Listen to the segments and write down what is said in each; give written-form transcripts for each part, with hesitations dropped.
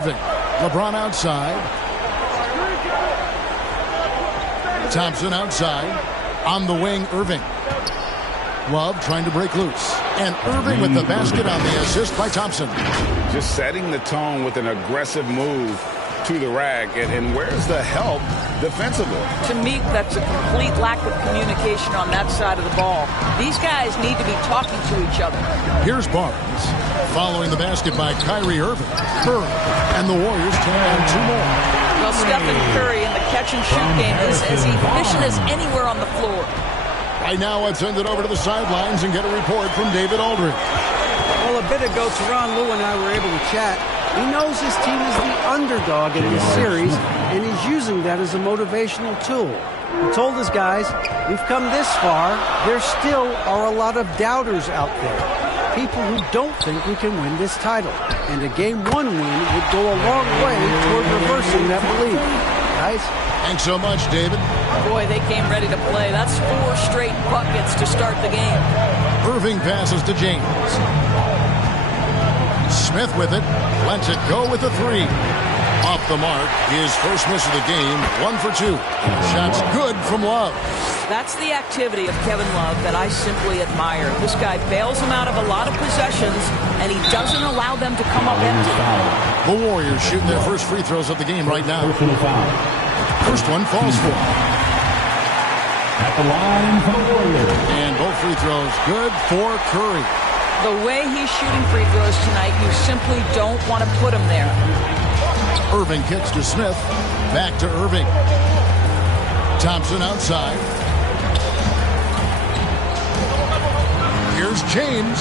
LeBron outside. Thompson outside. On the wing, Irving. Love trying to break loose. And Irving with the basket on the assist by Thompson. Just setting the tone with an aggressive move to the rack. And where's the help defensively? To me, that's a complete lack of communication on that side of the ball. These guys need to be talking to each other. Here's Barnes. Following the basket by Kyrie Irving. Curry. And the Warriors take on two more. Well, Stephen Curry in the catch-and-shoot game is as efficient as anywhere on the floor. Right now, let's send it over to the sidelines and get a report from David Aldridge. Well, a bit ago, Teron Lue and I were able to chat. He knows his team is the underdog in this series, and he's using that as a motivational tool. He told his guys, we've come this far, there still are a lot of doubters out there. People who don't think we can win this title. And a Game 1 win would go a long way toward reversing that belief. Guys? Thanks so much, David. Boy, they came ready to play. That's 4 straight buckets to start the game. Irving passes to James. Smith with it. Lets it go with the 3. Off the mark. His first miss of the game. 1 for 2. Shots good from Love. That's the activity of Kevin Love that I simply admire. This guy bails them out of a lot of possessions, and he doesn't allow them to come up empty. The Warriors shooting their first free throws of the game right now. First one falls for him. At the line for the Warriors. And both free throws good for Curry. The way he's shooting free throws tonight, you simply don't want to put him there. Irving kicks to Smith. Back to Irving. Thompson outside. Here's James.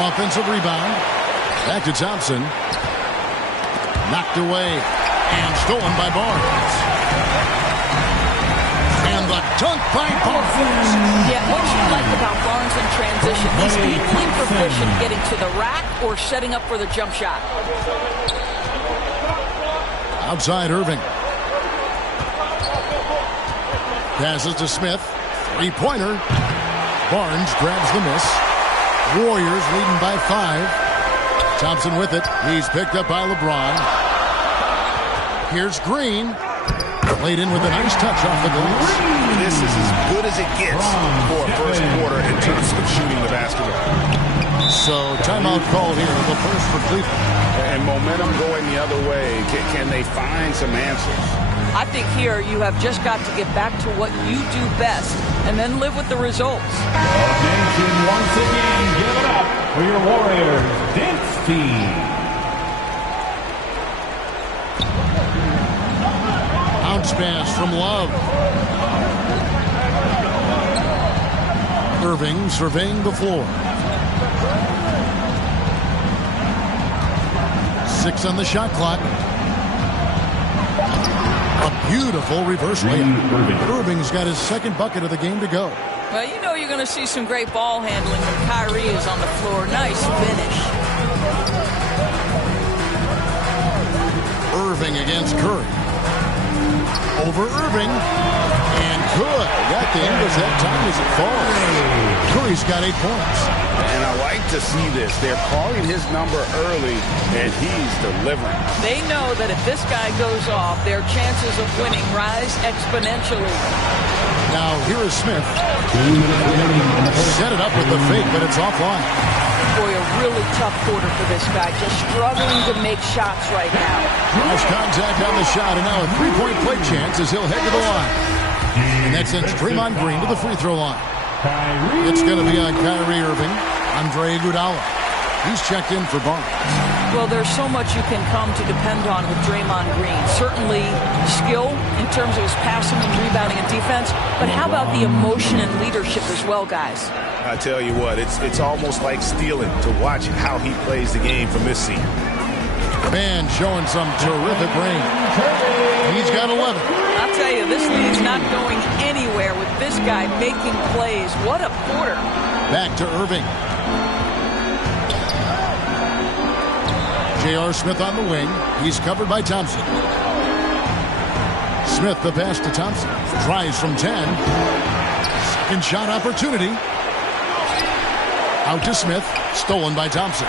Offensive rebound. Back to Thompson. Knocked away and stolen by Barnes. And the dunk by Barnes. Yeah, what you like about Barnes in transition, he's equally proficient getting to the rack or setting up for the jump shot. Outside Irving. Passes to Smith. Three-pointer. Barnes grabs the miss. Warriors leading by 5. Thompson with it. He's picked up by LeBron. Here's Green. Played in with a nice touch off the glass. This is as good as it gets for a first quarter in terms of shooting the basketball. So timeout called here. The first for Cleveland. And momentum going the other way. Can they find some answers? I think here you have just got to get back to what you do best and then live with the results. Nation, once again, give it up for your Warriors dance team. Bounce pass from Love. Irving surveying the floor. 6 on the shot clock. A beautiful reverse layup. Irving's got his second bucket of the game to go. Well, you know you're going to see some great ball handling when Kyrie is on the floor. Nice finish. Irving against Curry. Over Irving. And good. That thing was that time as it falls. Curry's got 8 points. And I like to see this. They're calling his number early, and he's delivering. They know that if this guy goes off, their chances of winning rise exponentially. Now, here is Smith. Set it up with the fake, but it's offline. Boy, a really tough quarter for this guy. Just struggling to make shots right now. Cross contact on the shot, and now a 3-point play chance as he'll head to the line. And that sends Draymond Green to the free throw line. It's going to be on Kyrie Irving. Andre Iguodala. He's checked in for Barnes. Well, there's so much you can come to depend on with Draymond Green. Certainly skill in terms of his passing and rebounding and defense, but how about the emotion and leadership as well, guys? I tell you what, it's almost like stealing to watch how he plays the game from this seat. Man showing some terrific range. He's got 11. I'll tell you, this lead's not going anywhere with this guy making plays. What a quarter. Back to Irving. J.R. Smith on the wing. He's covered by Thompson. Smith the pass to Thompson. Tries from 10. Second shot opportunity. Out to Smith. Stolen by Thompson.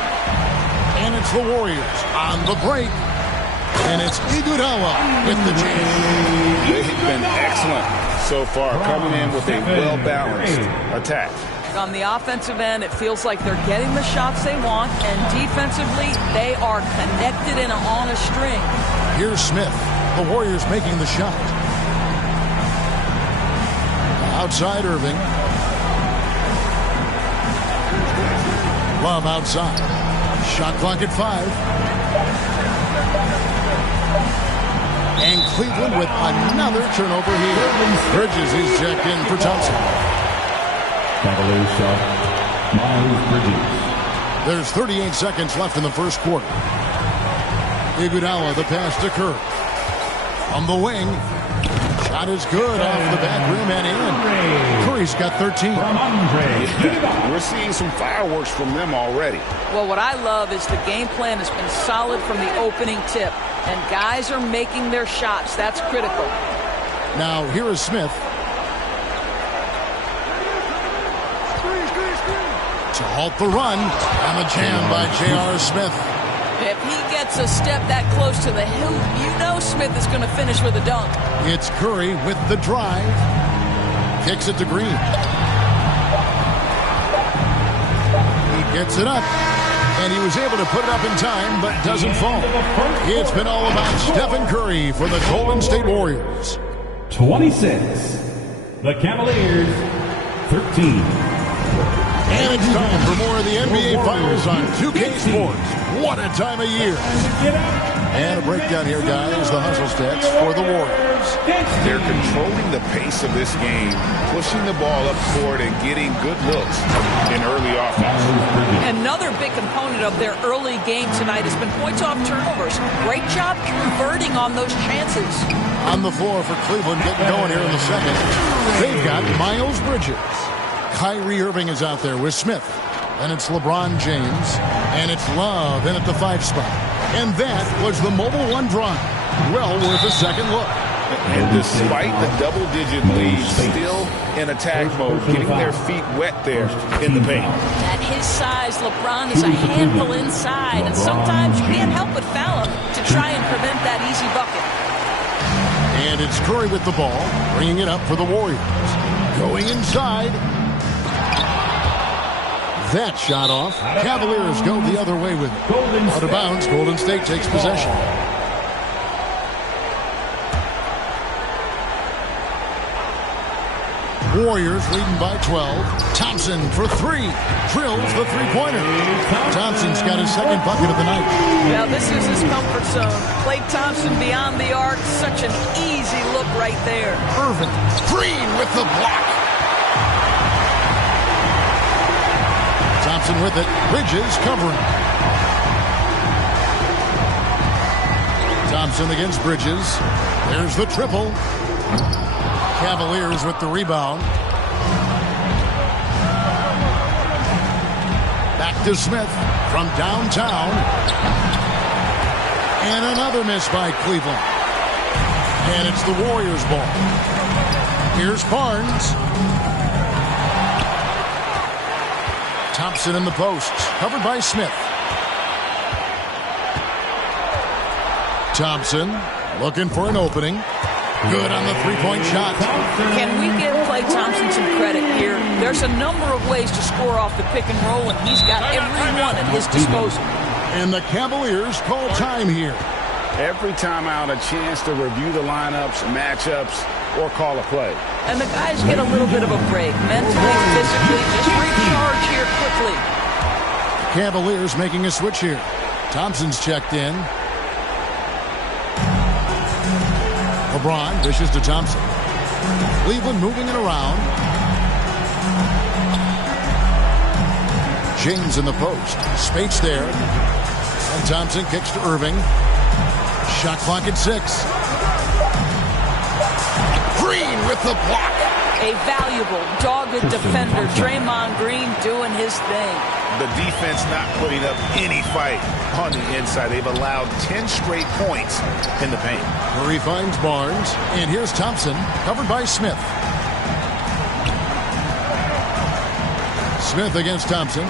And it's the Warriors on the break. And it's Iguodala with the jam. They've been excellent so far, coming in with a well-balanced attack. On the offensive end, it feels like they're getting the shots they want, and defensively, they are connected and on a string. Here's Smith. The Warriors making the shot. Outside Irving. Love outside. Shot clock at 5. And Cleveland with another turnover here. Bridges is checked in for Thompson. Cavaliers shot, Miles Bridges. There's 38 seconds left in the first quarter. Iguodala, the pass to Kerr. On the wing. Shot is good off the back rim and in. Curry's got 13. Yeah, we're seeing some fireworks from them already. Well, what I love is the game plan has been solid from the opening tip, and guys are making their shots. That's critical. Now, here is Smith. To halt the run, and the jam by J.R. Smith. If he gets a step that close to the hill, you know Smith is going to finish with a dunk. It's Curry with the drive. Kicks it to Green. He gets it up. And he was able to put it up in time, but doesn't fall. It's been all about Stephen Curry for the Golden State Warriors. 26. The Cavaliers, 13. And it's time for more of the NBA Finals on 2K Sports. What a time of year. And a breakdown here, guys. The hustle stats for the Warriors. They're controlling the pace of this game, pushing the ball up court and getting good looks in early offense. Another big component of their early game tonight has been points off turnovers. Great job converting on those chances. On the floor for Cleveland, getting going here in the second. They've got Miles Bridges. Kyrie Irving is out there with Smith. And it's LeBron James. And it's Love in at the 5 spot. And that was the Mobile One drive. Well worth a second look. And despite the double-digit lead, still in attack mode, getting their feet wet there in the paint. At his size, LeBron is a handful inside. And sometimes you can't help but foul him to try and prevent that easy bucket. And it's Curry with the ball, bringing it up for the Warriors. Going inside. That shot off. Cavaliers go the other way with it. Out of bounds, Golden State takes possession. Warriors leading by 12. Thompson for 3. Drills the three-pointer. Thompson's got his second bucket of the night. Now this is his comfort zone. Klay Thompson beyond the arc. Such an easy look right there. Irving. Green with the block. Thompson with it. Bridges covering. Thompson against Bridges. There's the triple. Cavaliers with the rebound. Back to Smith from downtown. And another miss by Cleveland. And it's the Warriors' ball. Here's Barnes. Thompson in the post. Covered by Smith. Thompson looking for an opening. Good on the three-point shot. Can we give Klay Thompson some credit here? There's a number of ways to score off the pick and roll, and he's got every one at his disposal. And the Cavaliers call time here. Every time out, a chance to review the lineups, matchups, or call a play. And the guys get a little bit of a break. Mentally, physically, just recharge here quickly. Cavaliers making a switch here. Thompson's checked in. LeBron dishes to Thompson. Cleveland moving it around. James in the post. Spates there. And Thompson kicks to Irving. Shot clock at 6. Green with the block. A valuable, dogged defender. Draymond Green doing his thing. The defense not putting up any fight on the inside. They've allowed 10 straight points in the paint. Murray finds Barnes. And here's Thompson, covered by Smith. Smith against Thompson.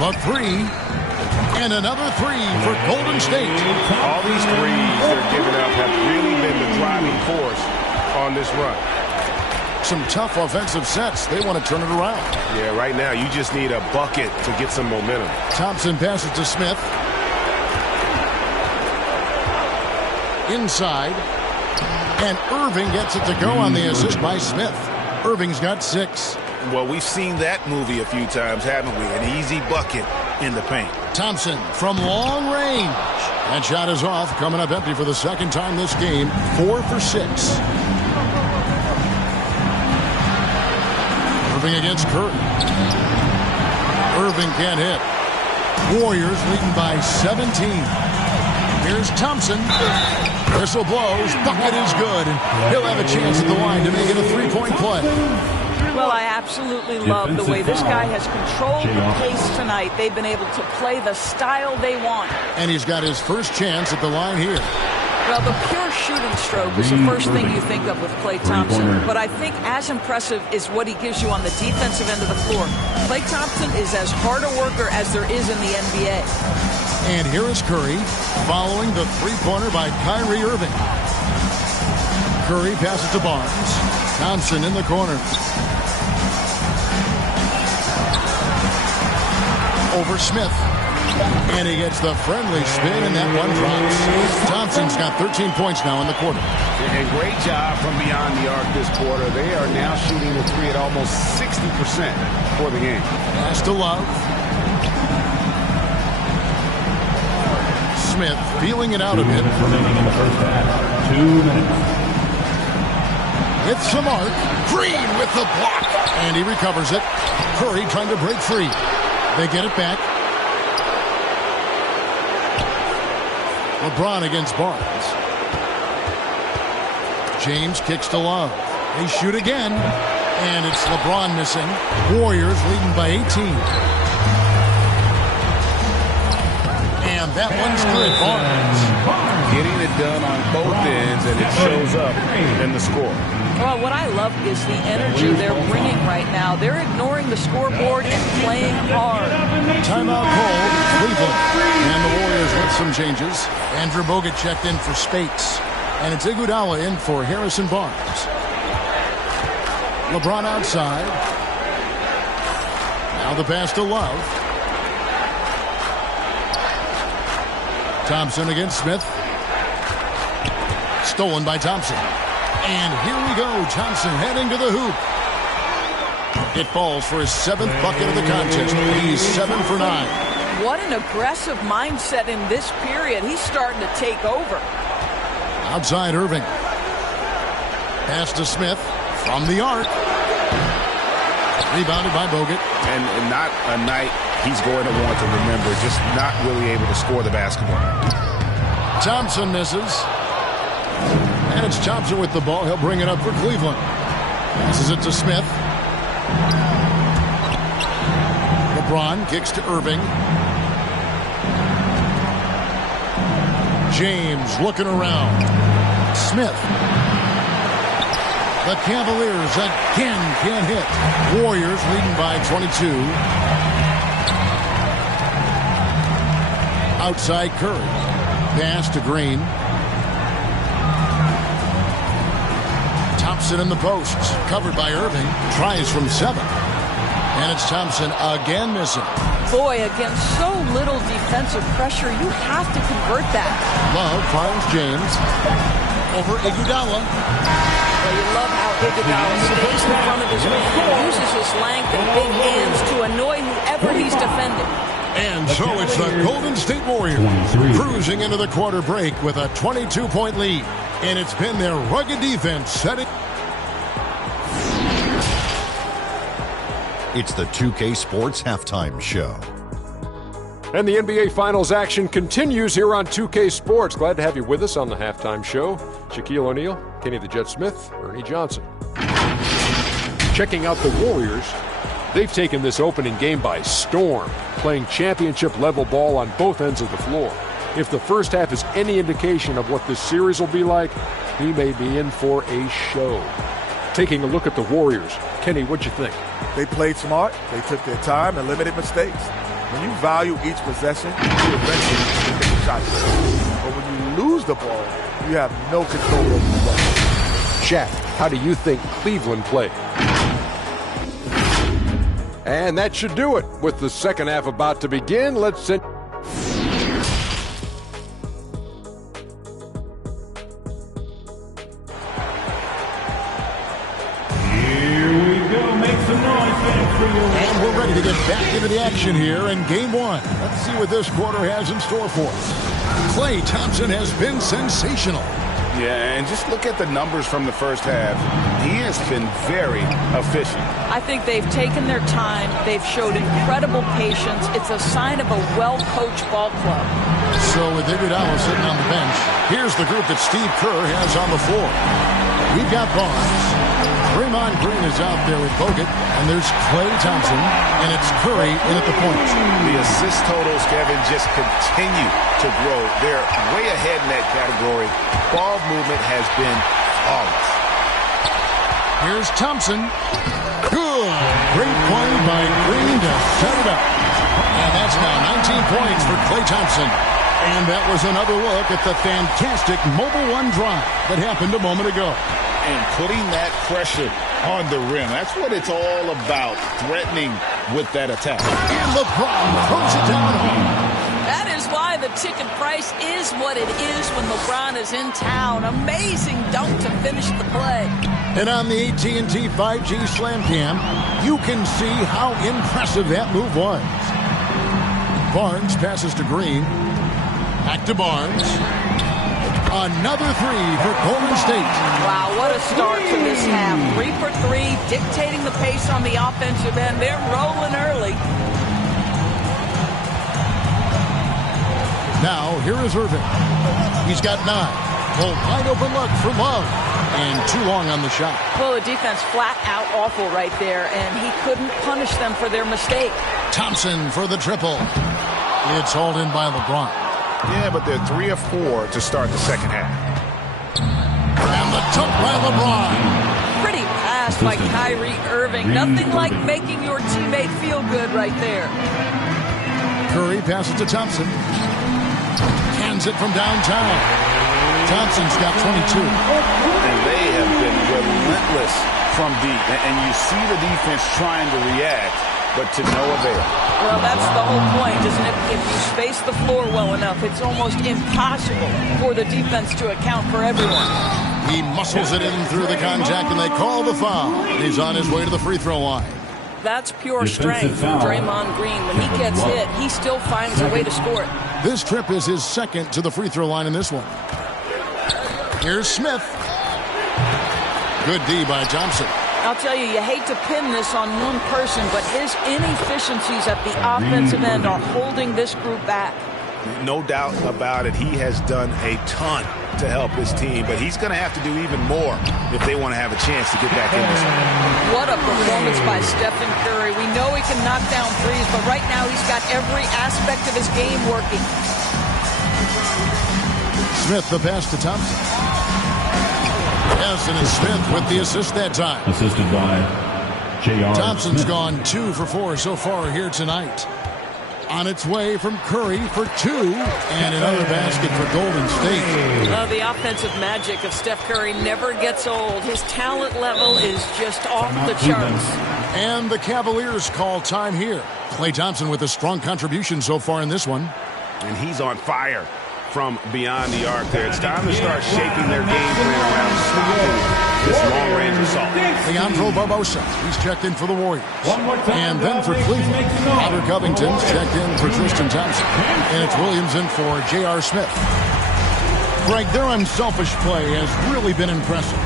The 3. And another three for Golden State. All these threes they're giving up have really been the driving force on this run. Some tough offensive sets. They want to turn it around. Yeah, right now you just need a bucket to get some momentum. Thompson passes to Smith. Inside. And Irving gets it to go on the assist by Smith. Irving's got 6. Well, we've seen that movie a few times, haven't we? An easy bucket in the paint. Thompson from long range. That shot is off, coming up empty for the second time this game. 4 for 6. Irving against Curry. Irving can't hit. Warriors leading by 17. Here's Thompson. Whistle blows. Bucket is good. And he'll have a chance at the line to make it a 3-point play. Well, I absolutely love the way this guy has controlled the pace tonight. They've been able to play the style they want. And he's got his first chance at the line here. Well, the pure shooting stroke is the first thing you think of with Klay Thompson. But I think as impressive is what he gives you on the defensive end of the floor. Klay Thompson is as hard a worker as there is in the NBA. And here is Curry following the three-pointer by Kyrie Irving. Curry passes to Barnes. Thompson in the corner. Over Smith. And he gets the friendly spin, and that one drops. Thompson's got 13 points now in the quarter. And great job from beyond the arc this quarter. They are now shooting the three at almost 60% for the game. Pass to Love. Smith feeling it out a bit. Remaining in the first half. 2 minutes. It's the mark. Green with the block. And he recovers it. Curry trying to break free. They get it back. LeBron against Barnes. James kicks to Love. They shoot again. And it's LeBron missing. Warriors leading by 18. And that one's good. Barnes. Getting it done on both ends, and it shows up in the score. Well, what I love is the energy they're bringing right now. They're ignoring the scoreboard and playing hard. Timeout called. Cleveland. And the Warriors with some changes. Andrew Bogut checked in for Spates. And it's Iguodala in for Harrison Barnes. LeBron outside. Now the pass to Love. Thompson against Smith. Stolen by Thompson. And here we go. Thompson heading to the hoop. It falls for his 7th bucket of the contest. He's 7 for 9. What an aggressive mindset in this period. He's starting to take over. Outside Irving. Pass to Smith from the arc. Rebounded by Bogut. And not a night he's going to want to remember. Just not really able to score the basketball. Thompson misses. And it's Thompson with the ball. He'll bring it up for Cleveland. Passes it to Smith. LeBron kicks to Irving. James looking around. Smith. The Cavaliers again can't hit. Warriors leading by 22. Outside Curry. Pass to Green. Thompson in the posts. Covered by Irving. Tries from 7. And it's Thompson again missing. Boy, against so little defensive pressure, you have to convert that. Love finds James. Over Iguodala. Well, you love how Iguodala stays in front of his man and uses his length and big hands to annoy whoever he's defending. And so it's the Golden State Warriors cruising into the quarter break with a 22-point lead. And it's been their rugged defense setting. It's the 2K Sports Halftime Show. And the NBA Finals action continues here on 2K Sports. Glad to have you with us on the Halftime Show. Shaquille O'Neal, Kenny the Jet Smith, Ernie Johnson. Checking out the Warriors. They've taken this opening game by storm, playing championship-level ball on both ends of the floor. If the first half is any indication of what this series will be like, he may be in for a show. Taking a look at the Warriors. Kenny, what'd you think? They played smart. They took their time and limited mistakes. When you value each possession, you eventually get the shot. But when you lose the ball, you have no control over the ball. Shaq, how do you think Cleveland played? And that should do it. With the second half about to begin, let's send... And we're ready to get back into the action here in Game 1. Let's see what this quarter has in store for us. Klay Thompson has been sensational. Yeah, and just look at the numbers from the first half. He has been very efficient. I think they've taken their time. They've showed incredible patience. It's a sign of a well-coached ball club. So with Iguodala sitting on the bench, here's the group that Steve Kerr has on the floor. We've got Barnes. Draymond Green is out there with Bogut, and there's Klay Thompson, and it's Curry in at the point. The assist totals, Kevin, just continue to grow. They're way ahead in that category. Ball movement has been flawless. Here's Thompson. Good. Great play by Green to set it up. And that's now 19 points for Klay Thompson. And that was another look at the fantastic Mobile One drive that happened a moment ago. And putting that pressure on the rim. That's what it's all about, threatening with that attack. And LeBron throws it down home. That is why the ticket price is what it is when LeBron is in town. Amazing dunk to finish the play. And on the AT&T 5G Slam Cam, you can see how impressive that move was. Barnes passes to Green. Back to Barnes. Another three for Golden State. Wow, what a start to this half. 3 for 3, dictating the pace on the offensive end. They're rolling early. Now, here is Irving. He's got 9. A wide open look for Love. And too long on the shot. Well, the defense flat out awful right there, and he couldn't punish them for their mistake. Thompson for the triple. It's hauled in by LeBron. Yeah, but they're 3 of 4 to start the second half. And the dunk by LeBron. Pretty pass by Kyrie Irving. Nothing like making your teammate feel good right there. Curry passes to Thompson. Cans it from downtown. Thompson's got 22. And they have been relentless from deep. And you see the defense trying to react, but to no avail. Well, that's the whole point, isn't it? If you space the floor well enough, it's almost impossible for the defense to account for everyone. He muscles it in through the contact, and they call the foul. He's on his way to the free throw line. That's pure strength from Draymond Green. When he gets hit, he still finds a way to score it. This trip is his second to the free throw line in this one. Here's Smith. Good D by Thompson. I'll tell you, you hate to pin this on one person, but his inefficiencies at the offensive end are holding this group back. No doubt about it. He has done a ton to help his team, but he's going to have to do even more if they want to have a chance to get back in this one. What a performance by Stephen Curry. We know he can knock down threes, but right now he's got every aspect of his game working. Smith, the pass to Thompson. Yes, and it's Smith with the assist that time. Assisted by J.R. Thompson's Smith. gone 2 for 4 so far here tonight. On its way from Curry for 2, and another basket for Golden State. The offensive magic of Steph Curry never gets old. His talent level is just off the charts. And the Cavaliers call time here. Klay Thompson with a strong contribution so far in this one. And he's on fire from beyond the arc there. It's time to start shaping their game plan around stopping this long-range assault. Leandro Barbosa, he's checked in for the Warriors. And then for Cleveland, Hunter Covington's checked in for Tristan Thompson. And it's Williams in for J.R. Smith. Greg, their unselfish play has really been impressive.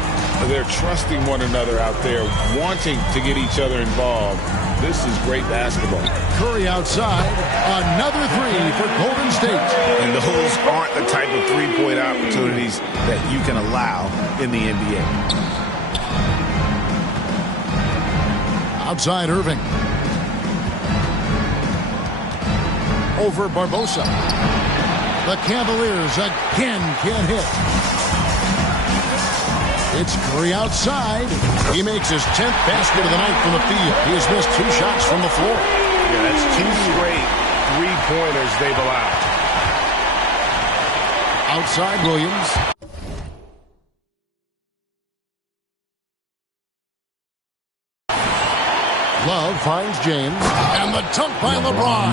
They're trusting one another out there, wanting to get each other involved. This is great basketball. Curry outside. Another 3 for Golden State. And those aren't the type of three-point opportunities that you can allow in the NBA. Outside Irving. Over Barbosa. The Cavaliers again can't hit. It's Curry outside. He makes his 10th basket of the night from the field. He has missed 2 shots from the floor. Yeah, that's 2 straight three-pointers they've allowed. Outside Williams. Love finds James. And the dunk by LeBron.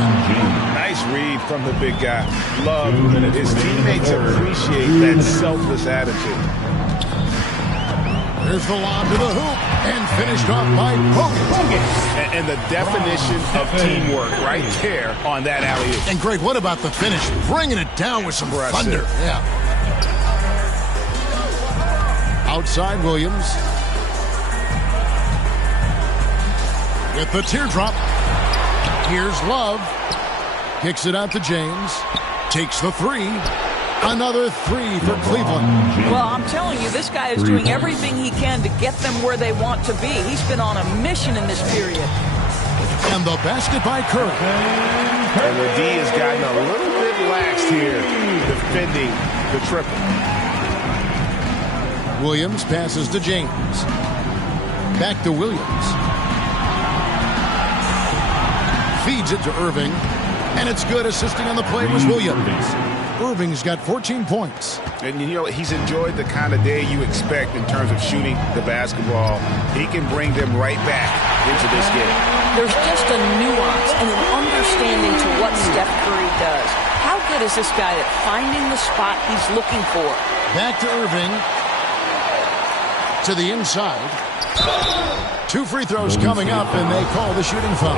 Nice read from the big guy. Love. His teammates appreciate that selfless attitude. There's the lob to the hoop. And finished off by Bogut. And the definition of teamwork right there on that alley-oop. And Greg, what about the finish? Bringing it down with some thunder. Yeah. Outside Williams. With the teardrop. Here's Love. Kicks it out to James. Takes the three. Another three for Cleveland. Well, I'm telling you, this guy is doing everything he can to get them where they want to be. He's been on a mission in this period. And the basket by Curry. And the D has gotten a little bit laxed here defending the triple. Williams passes to James. Back to Williams. Feeds it to Irving. And it's good. Assisting on the play was Williams. Irving's got 14 points. And, you know, he's enjoyed the kind of day you expect in terms of shooting the basketball. He can bring them right back into this game. There's just a nuance and an understanding to what Steph Curry does. How good is this guy at finding the spot he's looking for? Back to Irving. To the inside. 2 free throws coming up, and they call the shooting foul.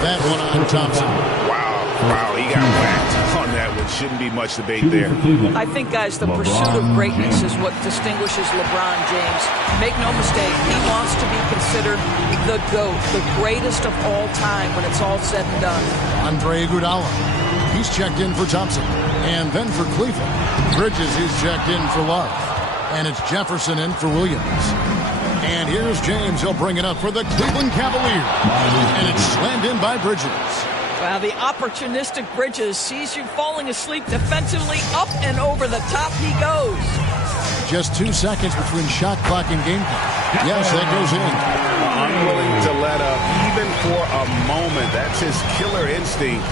That one on Thompson. Wow, he got whacked on that one. Shouldn't be much debate there. I think, guys, the pursuit of greatness is what distinguishes LeBron James. Make no mistake, he wants to be considered the GOAT, the greatest of all time when it's all said and done. Andre Iguodala. He's checked in for Thompson. And then for Cleveland. Bridges is checked in for Love. And it's Jefferson in for Williams. And here's James. He'll bring it up for the Cleveland Cavaliers. And it's slammed in by Bridges. Wow, the opportunistic Bridges sees you falling asleep defensively. Up and over the top he goes. Just 2 seconds between shot clock and game clock. Yes, that goes in. Unwilling to let up even for a moment. That's his killer instinct,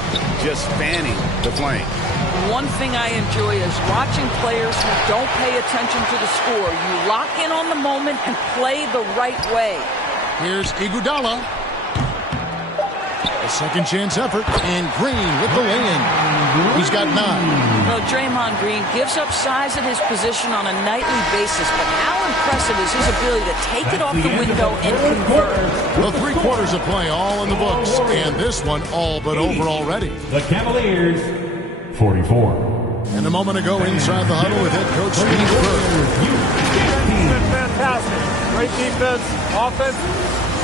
just fanning the flame. One thing I enjoy is watching players who don't pay attention to the score. You lock in on the moment and play the right way. Here's Iguodala. A second chance effort. And Green with the lay-in. He's got 9. Well, Draymond Green gives up size at his position on a nightly basis, but how impressive is his ability to take it off the window and convert? Well, 3 quarters of play all in the books, and this one all but over already. The Cavaliers, 44. And a moment ago, inside the huddle with head coach Steve Kerr. Fantastic. Great defense, offense,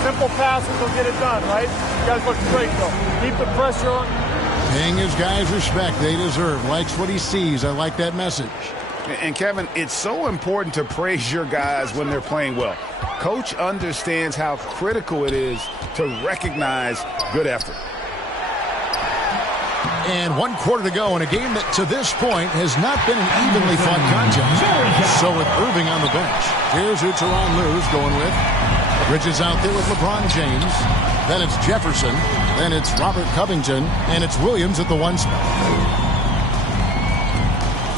simple passes will get it done, right? You guys look great, though. Keep the pressure on. Paying his guys respect they deserve. Likes what he sees. I like that message. And, Kevin, it's so important to praise your guys when they're playing well. Coach understands how critical it is to recognize good effort. And 1 quarter to go in a game that, to this point, has not been an evenly fought contest. So with Irving on the bench, here's who Tyronn Lue's going with. Bridges out there with LeBron James. Then it's Jefferson. Then it's Robert Covington. And it's Williams at the 1 spot.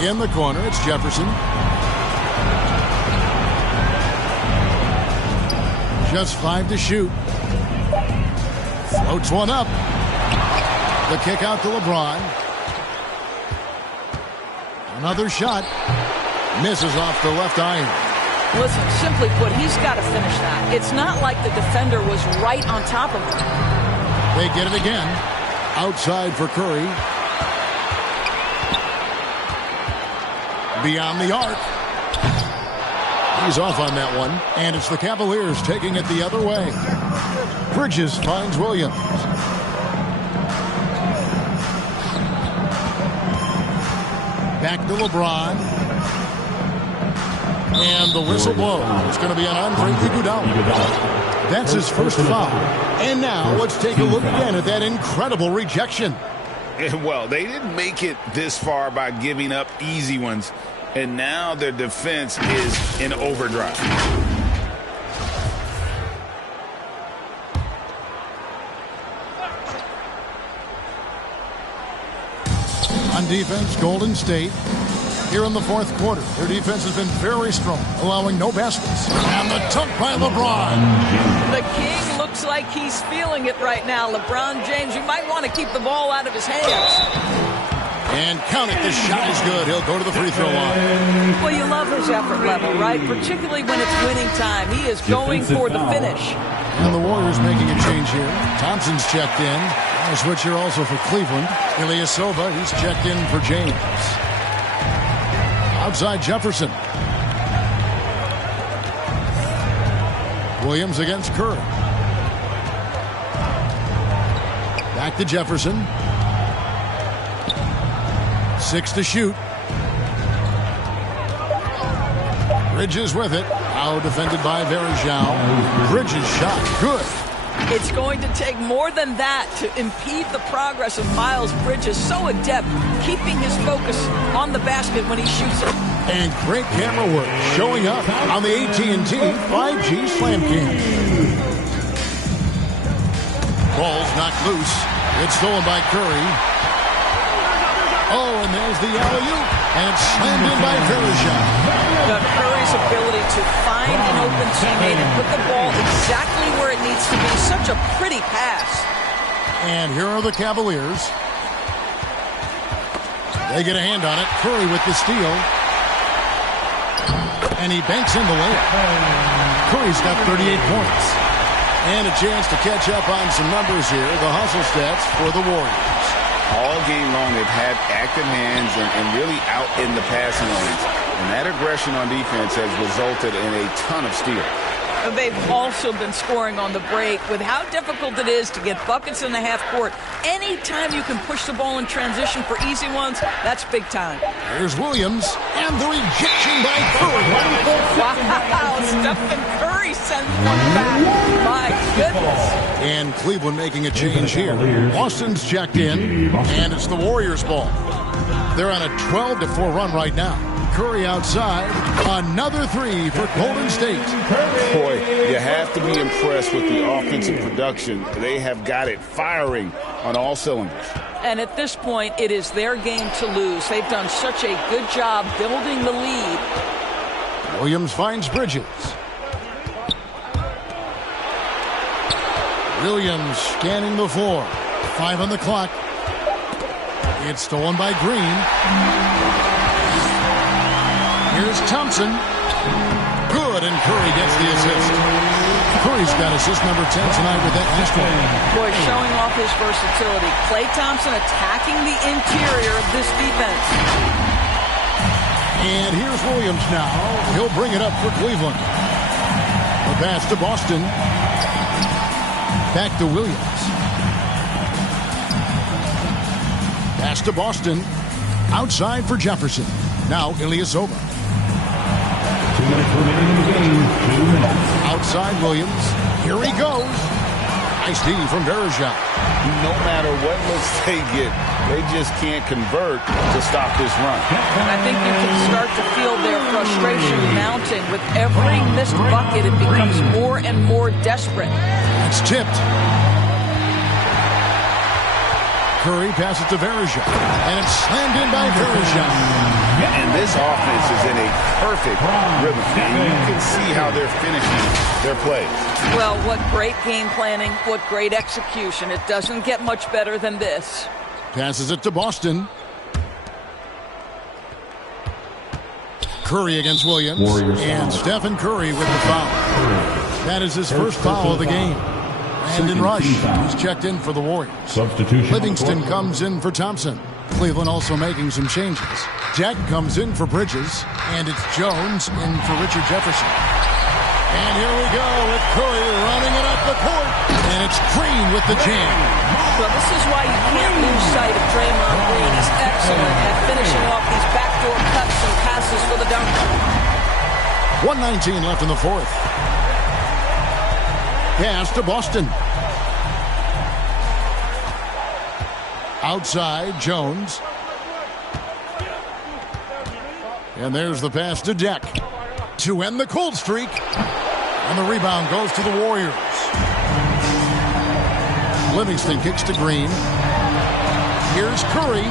In the corner, it's Jefferson. Just 5 to shoot. Floats one up. The kick out to LeBron. Another shot. Misses off the left iron. Listen, simply put, he's got to finish that. It's not like the defender was right on top of him. They get it again. Outside for Curry. Beyond the arc. He's off on that one. And it's the Cavaliers taking it the other way. Bridges finds Williams. Back to LeBron. And the whistle blows. It's going to be on Andre Iguodala. That's his first foul. And now let's take a look again at that incredible rejection. Well, they didn't make it this far by giving up easy ones. And now their defense is in overdrive. On defense, Golden State. Here in the fourth quarter, their defense has been very strong, allowing no baskets. And the dunk by LeBron. The King looks like he's feeling it right now. LeBron James, you might want to keep the ball out of his hands. And count it, the shot is good. He'll go to the free throw line. Well, you love his effort level, right? Particularly when it's winning time. He is going for the finish. And the Warriors making a change here. Thompson's checked in. A switch here also for Cleveland. Ilyasova, he's checked in for James. Outside Jefferson. Williams against Curry. Back to Jefferson. 6 to shoot. Bridges with it. Now defended by Verjao. Bridges shot. Good. It's going to take more than that to impede the progress of Miles Bridges. So adept, keeping his focus on the basket when he shoots it. And great camera work showing up on the AT&T 5G Slam King. Ball's knocked loose. It's stolen by Curry. Oh, and there's the alley-oop. And it's slammed in by Verjao. Curry's ability to find an open teammate and put the ball exactly where it needs to be. Such a pretty pass. And here are the Cavaliers. They get a hand on it. Curry with the steal. And he banks in the layup. Curry's got 38 points. And a chance to catch up on some numbers here. The hustle stats for the Warriors. All game long, they've had active hands and really out in the passing lanes. And that aggression on defense has resulted in a ton of steals. They've also been scoring on the break. With how difficult it is to get buckets in the half court, anytime you can push the ball in transition for easy ones, that's big time. Here's Williams, and the rejection by Curry. Wow, Stephen Curry sends one back. My goodness. And Cleveland making a change here. Austin's checked in, and it's the Warriors' ball. They're on a 12-4 run right now. Curry outside. Another three for Golden State. Boy, you have to be impressed with the offensive production. They have got it firing on all cylinders. And at this point, it is their game to lose. They've done such a good job building the lead. Williams finds Bridges. Williams scanning the floor. 5 on the clock. It's stolen by Green. Here's Thompson. Good, and Curry gets the assist. Curry's got assist number 10 tonight with that last one. Boy, showing off his versatility. Klay Thompson attacking the interior of this defense. And here's Williams now. He'll bring it up for Cleveland. The pass to Boston. Back to Williams. Pass to Boston. Outside for Jefferson. Now Ilyasova. 2 minutes remaining in the game. 2 minutes. Outside Williams. Here he goes. Nice D from Verjao. No matter what looks they get, they just can't convert to stop this run. I think you can start to feel their frustration mounting. With every missed bucket, it becomes more and more desperate. It's tipped. Curry passes to Verjao. And it's slammed in by Verjao. And this offense is in a perfect rhythm. And you can see how they're finishing their plays. Well, what great game planning, what great execution. It doesn't get much better than this. Passes it to Boston. Curry against Williams. And Stephen Curry with the foul. That is his first foul of the game. Brandon Rush, who's checked in for the Warriors. Substitution. Livingston comes in for Thompson. Cleveland also making some changes. Jack comes in for Bridges, and it's Jones in for Richard Jefferson. And here we go with Curry running it up the court, and it's Green with the jam. Well, this is why you can't lose sight of Draymond Green. He's excellent at finishing off these backdoor cuts and passes for the dunk. 1:19 left in the fourth. Pass to Boston. Outside, Jones. And there's the pass to Deck to end the cold streak. And the rebound goes to the Warriors. Livingston kicks to Green. Here's Curry.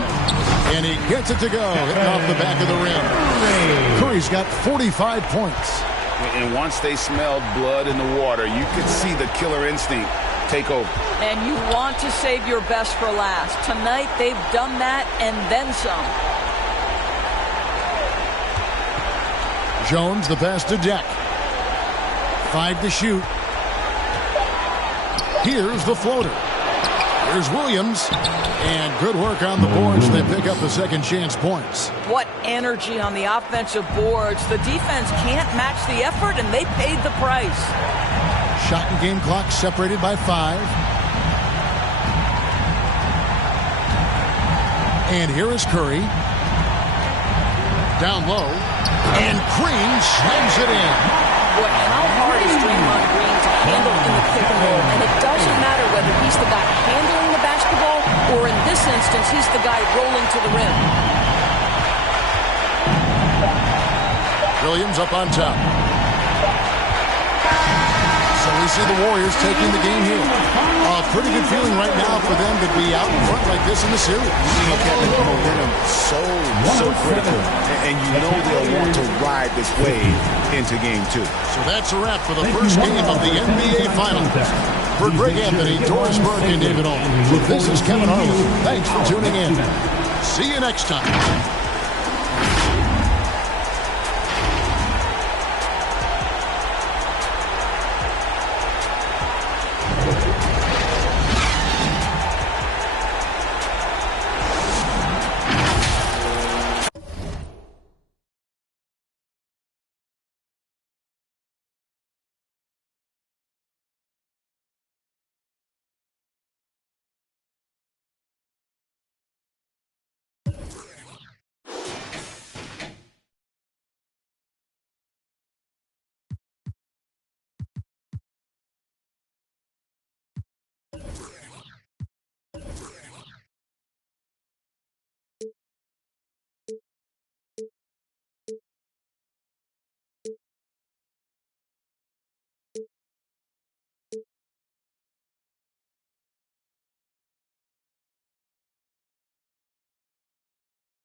And he gets it to go, hitting off the back of the rim. Curry's got 45 points. And once they smelled blood in the water, you could see the killer instinct take over. And you want to save your best for last. Tonight, they've done that and then some. Jones, the pass to Deck. 5 to shoot. Here's the floater. Here's Williams. And good work on the boards. They pick up the second chance points. What energy on the offensive boards. The defense can't match the effort, and they paid the price. Shot and game clock separated by 5. And here is Curry. Down low. And Green slams it in. Boy, how hard is Draymond Green to handle in the pick and roll? And it doesn't matter whether he's the guy handling the basketball or in this instance, he's the guy rolling to the rim. Williams up on top. So we see the Warriors taking the game here. A pretty good feeling right now for them to be out in front like this in the series. Kevin, momentum so critical. And you know they'll want to ride this wave into game 2. So that's a wrap for the first game of the NBA Finals. For Greg Anthony, Doris Burke, and David Olin, this is Kevin Harlan. Thanks for tuning in. See you next time.